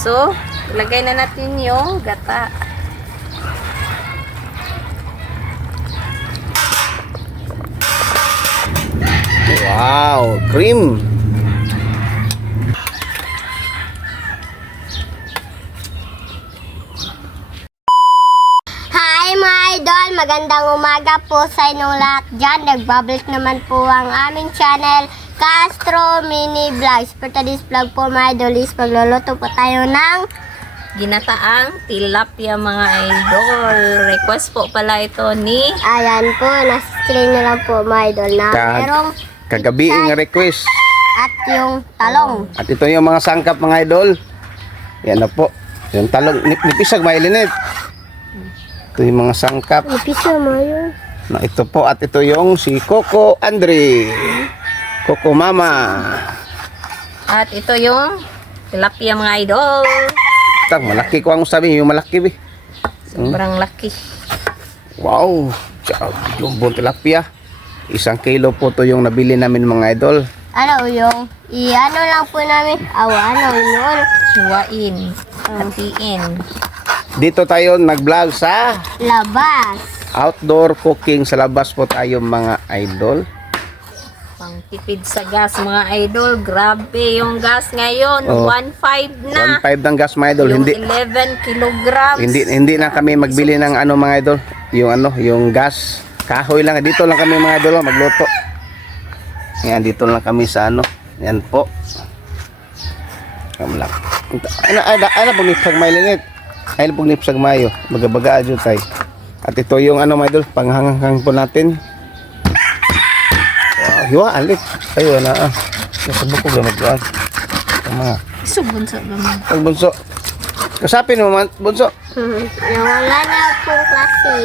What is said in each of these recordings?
So, ilagay na natin yung gata. Wow, cream. Hi mga idol! Magandang umaga po sa inyong lahat dyan. Nagbabalik naman po ang aming channel, Castro Mini Vlogs. For today's vlog po mga idol is magluluto po tayo ng Ginataang tilapia mga idol. Request po pala ito ni... ayan po, nasa screen nyo lang po mga idol na merong Kagabi ang request. at yung talong. At ito yung mga sangkap mga idol. Yan na po. Yung talong, nipisag mailinit. Ito yung mga sangkap. Ipisa mo yun. Na ito po at ito yung si Coco Andre. Coco Mama. At ito yung tilapia mga idol. Tak, malaki ko ang sabi, yung malaki be. Sobrang laki. Wow. Yung buong tilapia. 1 kilo po to yung nabili namin mga idol. Ano yung, i-ano lang po namin. Ano yun. Hiwain. Hatiin. Dito tayo nag-vlog sa Labas. outdoor cooking sa labas po tayo mga idol. Pangtipid sa gas mga idol. Grabe yung gas ngayon. Oh. 1.5 na. 1.5 ng gas mga idol. Yung Hindi 11 kilograms. hindi na kami magbili ng ano mga idol. Yung gas. Kahoy lang. Dito lang kami mga idol magluto. Yan, dito lang kami sa ano. Yan po. Kamlak. Ano pong nipsag mailinit? Ay pong nipsag mayo. Magabaga adyo tay. At ito yung ano mga idol. Panghanghang po natin. Wow, hiwa alit. Ayun na ah. Nasa bukog na magluan. Mga. Subunso naman. Ang bunso. Kasapin mo man, bunso. Nawala na pong klase.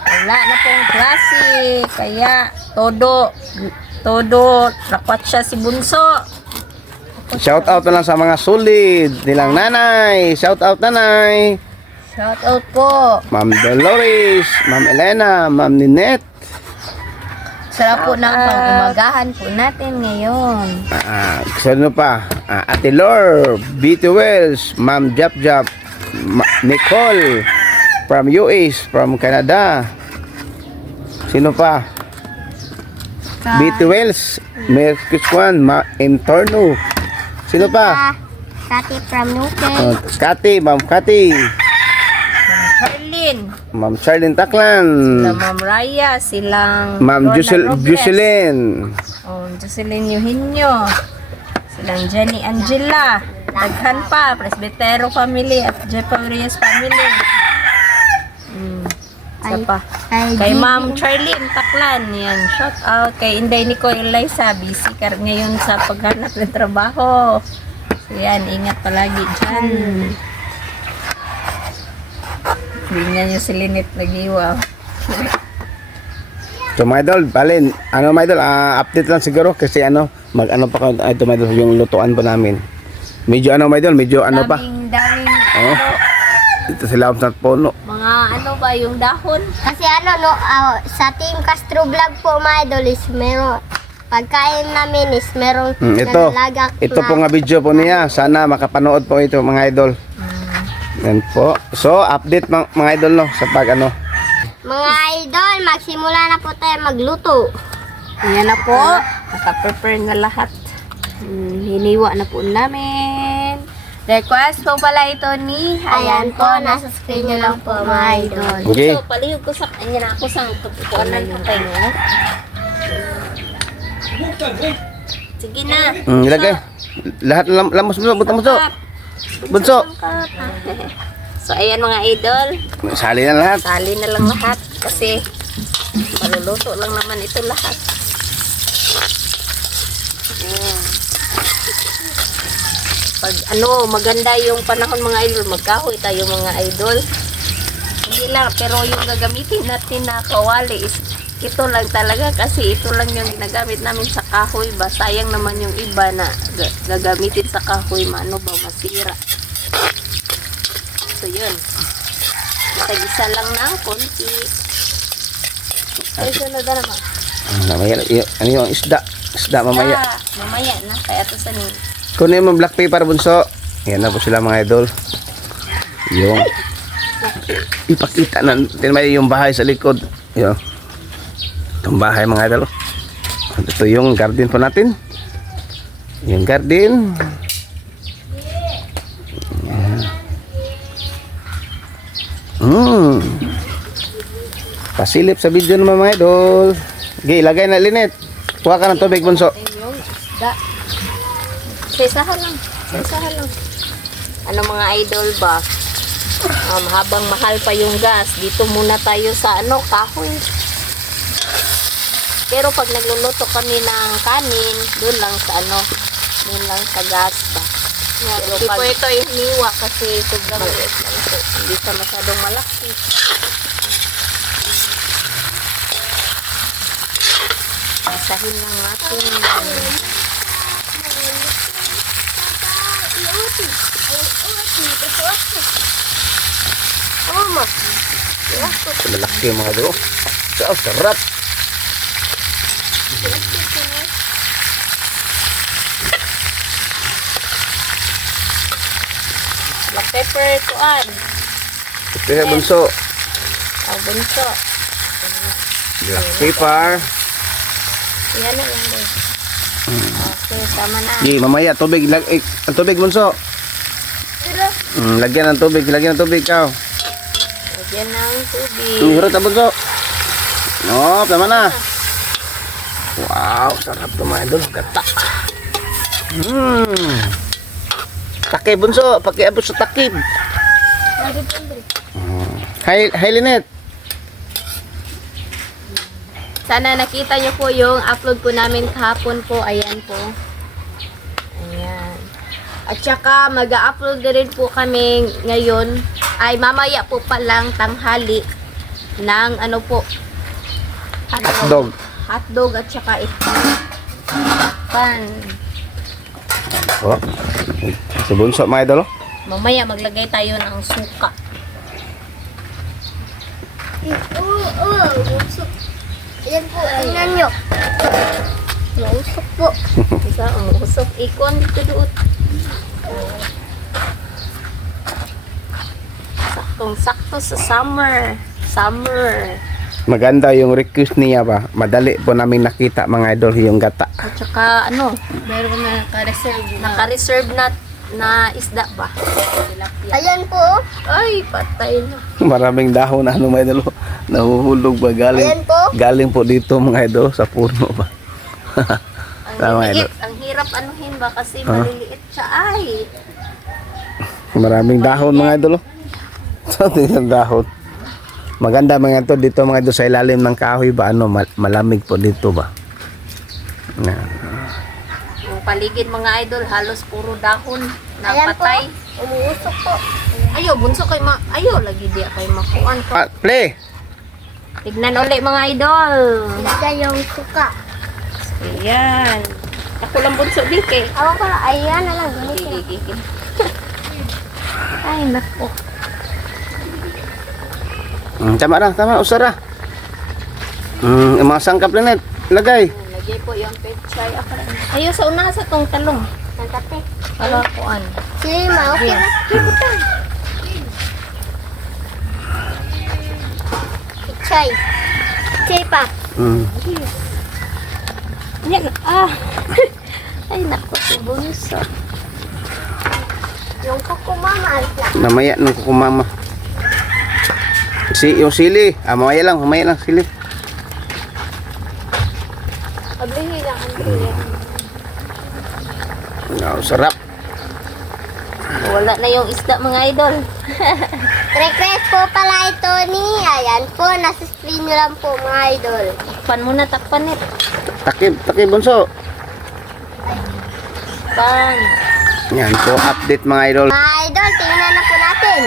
Wala na pong klase. Kaya todo rapat siya si Bunso. Shout out na lang sa mga solid nilang nanay. Shout out nanay. Shout out po. Ma'am Dolores, Ma'am Elena, Ma'am Ninette. Sarap po ng pang-umagahan po natin ngayon. Sino pa? Ate Lor, B2 Wells, Ma'am Jap Jap, Nicole from US, from Canada. Sino pa? B2 Wells, Merkis Juan, Ma'am Torno. Sino pa? Kati from UK. Kati, Ma'am Kati, Charlene, Ma'am Charlene Taklan, sila Ma'am Raya, silang Ma'am Lorna Robles. Jocelyn, Jocelyn Eugenio, silang Jenny Angela, Daghan pa, Presbitero family at Jepang Reyes family. Isa pa. Kay Ma'am Charlene Taklan, yan, shout out. Kay Inday Nicole Eliza, busy ka ngayon sa paghanap ng trabaho. So yan, ingat palagi dyan. Tingnan nyo si Lynette nag-iwaw. So mga idol, balin, ano mga idol, update lang siguro kasi mag-ano pa ito mga idol, yung lutuan pa namin. Medyo mga idol, medyo pa. Daming Oh. Ito sila sa puno. mga ba yung dahon. Kasi sa Team Castro Vlog po mga idol is meron, pagkain namin is meron Ito po nga video po niya. Sana makapanood po ito mga idol. Yan po. So, update mga idol sa pag Mga idol, magsimula na po tayo magluto. Ayan na po. Naka-prepare na lahat. Hiniwa na po namin. Request po pala ito ni... Ayan po, nasa screen nyo lang po mga idol. Okay. So, palihog ko sa kanya na ako sa tupuanan ko kayo. Sige na. Ilagay. Lahat lamos mo, butang bunso. Bunso. So, ayan mga idol. Sali na lahat. Sali na lang lahat kasi maluluto lang naman ito lahat. Ayan. Pag maganda yung panahon mga idol, magkahoy tayo mga idol. Hindi lang, pero yung gagamitin natin na kawali is ito lang talaga kasi ito lang yung ginagamit namin sa kahoy ba. Sayang naman yung iba na gagamitin sa kahoy, masira. So yun. Isa lang ng konti. Ay, sunod na naman. Mamaya, ano yung isda? Isda mamaya. Mamaya na, kaya ito sa ni. Kunin mo black paper bunso. Yan na po sila mga idol. Yung ipakita natin may yung bahay sa likod. Yun. Itong bahay mga idol. Ito yung garden po natin. Yung garden. Pasilip sa video naman mga idol. Okay, lagay na Linet. Kuha ka ng tubig bunso. Yung isda. Sesahan lang. Sesahan lang. Ano mga idol ba? Habang mahal pa yung gas, dito muna tayo sa kahoy. Pero pag nagluluto kami ng kanin, doon lang sa doon lang sa gas ba. Hindi po ito hiniwa kasi sobrang maliit lang po. Hindi siya masyadong malaki. Basahin lang natin. Malaki yung mga idol. Sarap. Black pepper tuan. Pepper bunso. Ang bunso. Black pepper. Yan na yan. Okay, tama na. Di, mamaya tubig. Ang tubig bunso. Lagyan ng tubig. Lagyan ng tubig ka. Lagyan ng tubig. Hirot na bunso. No, tama na. Wow, sarap to mga idol. Gata. Takip bunso. Pakiabot sa takip. Hi Linet. Sana nakita nyo po yung upload po namin kahapon po. Ayan po. Ayan. At saka mag-upload na rin po kami ngayon. Ay mamaya po palang tanghali ng Hotdog. Hotdog at saka ito. Pan. Oh. Si bunso mga idol. Mamaya maglagay tayo ng suka. Usok. Ayan po, tingnan nyo. Nausok po. Isa, usok. Ikon dito doon. Saktong-sakto sa summer. Summer. Maganda yung request niya ba. Madali po namin nakita mga idol yung gata. At saka meron na naka-reserve na isda ba? Ayan po. Ay, patay na. Maraming dahon na mga idol. Nahuhulog ba galing? Ayan po. Galing po dito mga idol sa puno ba. Ang Tama, liliit. idol. Ang hirap anuhin ba kasi maliliit siya. Ay. Maraming dahon mga idol. Sa tingnan dahon. Maganda mga ito dito mga idol sa ilalim ng kahoy ba malamig po dito ba. Yung paligid mga idol halos puro dahon na Ayan po. patay. Umuusok po. Ayo, bunso kay ayo lagi di kay makuan ko. Play. Tignan uli mga idol. Ilagay yung suka. Ayan. Ako lang bunso dike. Ako ko, ayan na lang. Ganito. Gigigil. Ay, nako. Tama usara. Yung mga sangkap na net lagay. Lagay po yung pechay. Ayo sa una sa tong talong. Nagkate. Para kuan. Sige, ma, okay na. Chay. Chay pa. Yan. Ay, nako si bunso. Yung kukumama. Namaya nung kukumama. Yung sili. Mamaya lang sili. Ablihi lang. Sarap. Wala na yung isda mga idol. Request po pala ito ni. Ayan po, nasa screen nyo lang po mga idol. Takpan muna, takpan it. Takip bunso. Pan. Yan po, update mga idol. Mga idol, tingnan na po natin.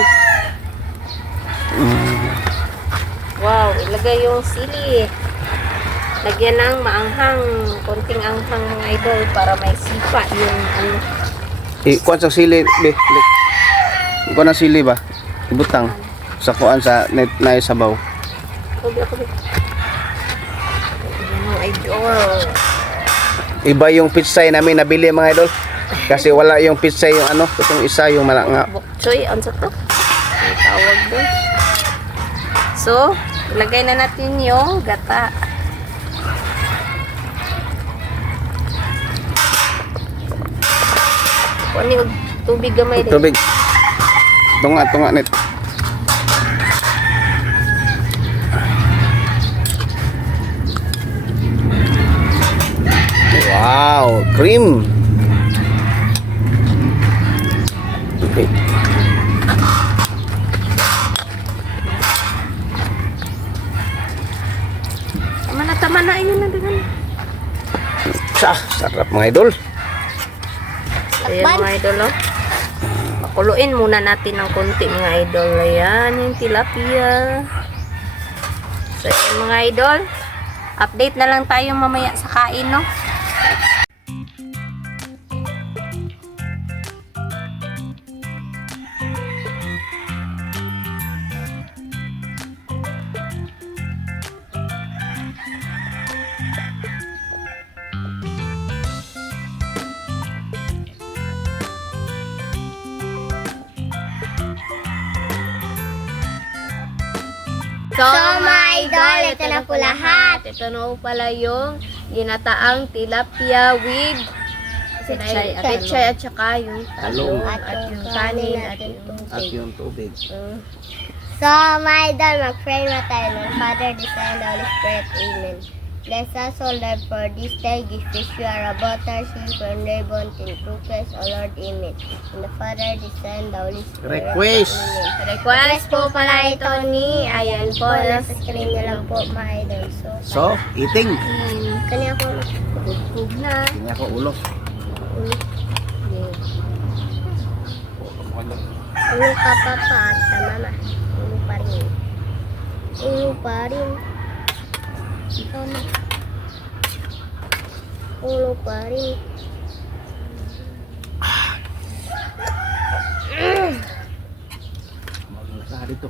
Wow, ilagay yung sili. Lagyan ng maanghang, konting anghang mga idol para may sipa yung Kuan sa sili, be. Kuan ang sili ba? Ibutang sa kuan sa net na sabaw. Mga idol. Iba yung pitsay namin nabili mga idol. Kasi wala yung pizza yung ano, itong isa yung malanga. Bok choy, ano to? Ang tawag doon. So, ilagay na natin yung gata. Kuha yung tubig gamay din. Tubig. Tunga net. Wow, cream. Okay. Tama na, yun na din. Sarap mga idol. Ayan mga idol, oh. Pakuluin muna natin ng konti mga idol. Ayan, yung tilapia. So, ayan mga idol. Update na lang tayo mamaya sa kain, no? So, mga idol, ito na po lahat. Ito na po pala yung ginataang tilapia with pechay at saka yung talong Talong. at yung kanin at yung At tubig. yung tubig. So, mga idol, mag-pray na tayo ng Father, the Son, and the Holy Spirit. Amen. Bless us, O Lord, for this day. Give us you are about our sins from labor until true Christ, O Lord. Amen. And the Father, the Son, and the Holy Spirit. Request. Amen. Request po pala ito ni, ayan po, Nasa screen nyo lang po, mga idol. So, eating. Kanya po, Hug na. Hindi ako ulo. ulo ka pa pa, tama na. Ulo pa rin. Ulo pa rin. Ito na. Ulo pa rin. Magmasa dito.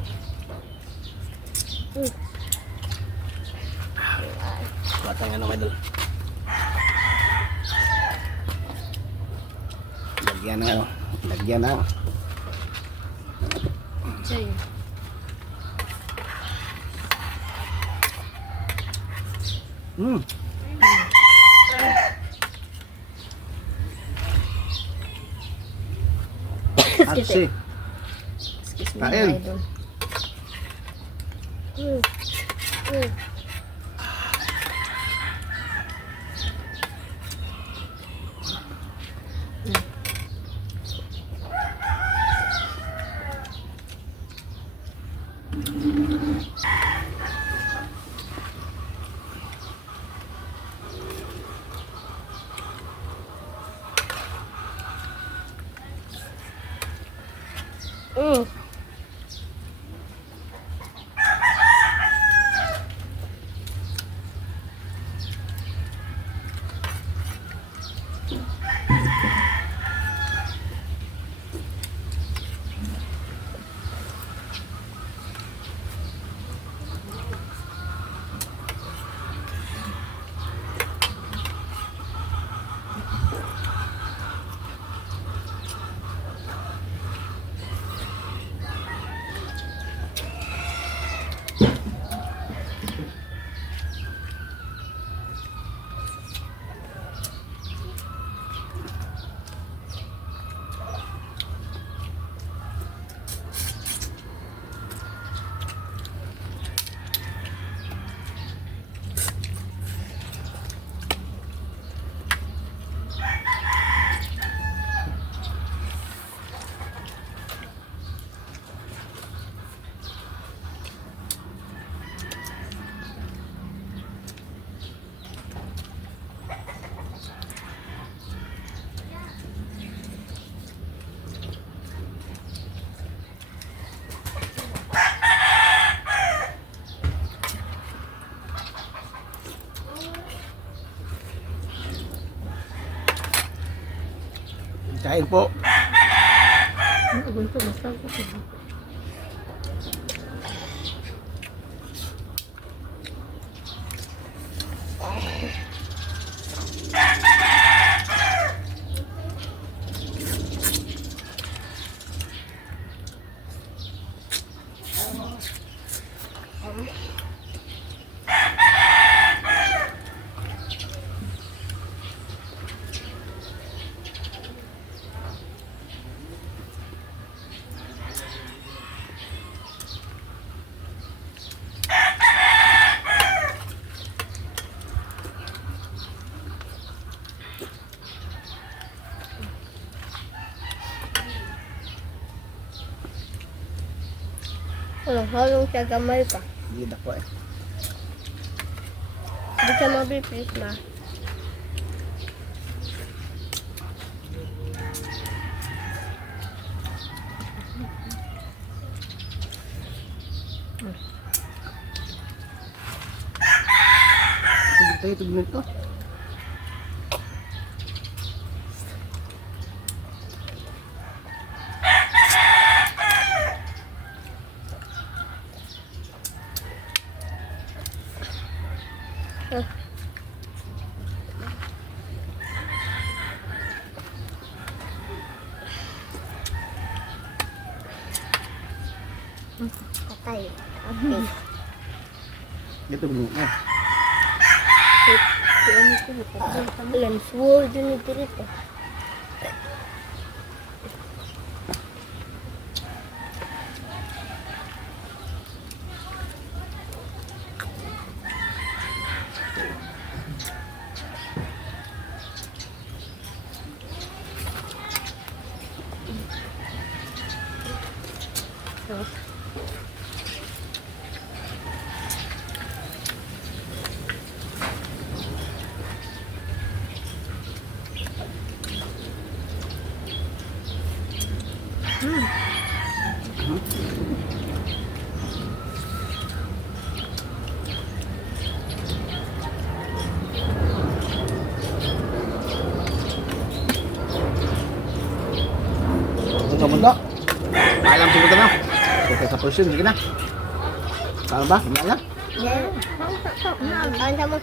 Batang ano mga idol. Lagyan ng ano. Lagyan ng Chay. Atsi. Excuse me, Kain. mga idol. kain po. Halong siya gamay pa. Hindi na po eh. Hindi siya mabipis ma. Ito ito. Patay. Okay. Ito binigyan. Ilan sword yun ito rito. Ito sa mundo. Alam sa mundo na. Ito sa portion, sige na. Kaya ba? Hindi na. Kawan mo.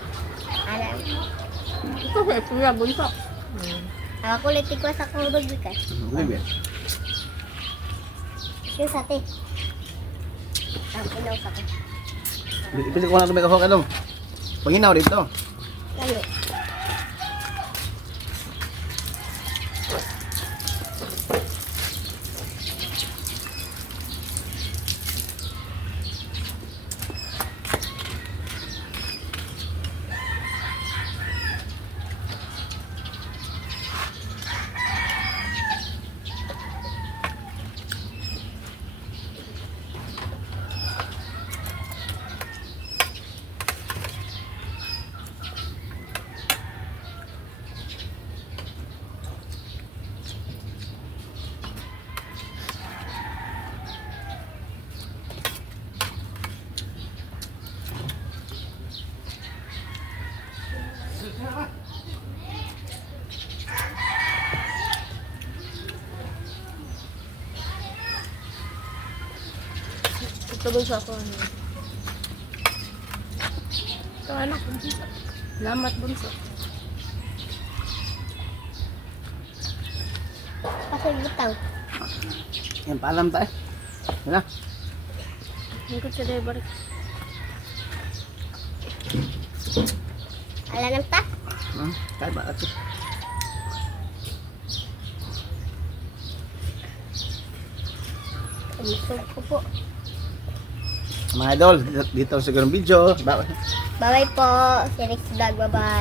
Alam. Ito sa kuya bunso. Ako kulit ko sa kong bagbikas. Hindi ba? Siya sa te. Ang ilaw sa ko. Ipili ko na ito may kahok anong. Panginaw dito. Kalo. Ito bunso ako. Ito anak bunso. Salamat bunso. Pasal butang. Yan, paalam tayo. Yan na. Hingkot sa driver. Alam ta? Kaya ba? Ito. Umusog ko po. Mga idol, dito sa ganung video. Bye. Bye-bye po. Si Rex Vlog. Bye-bye.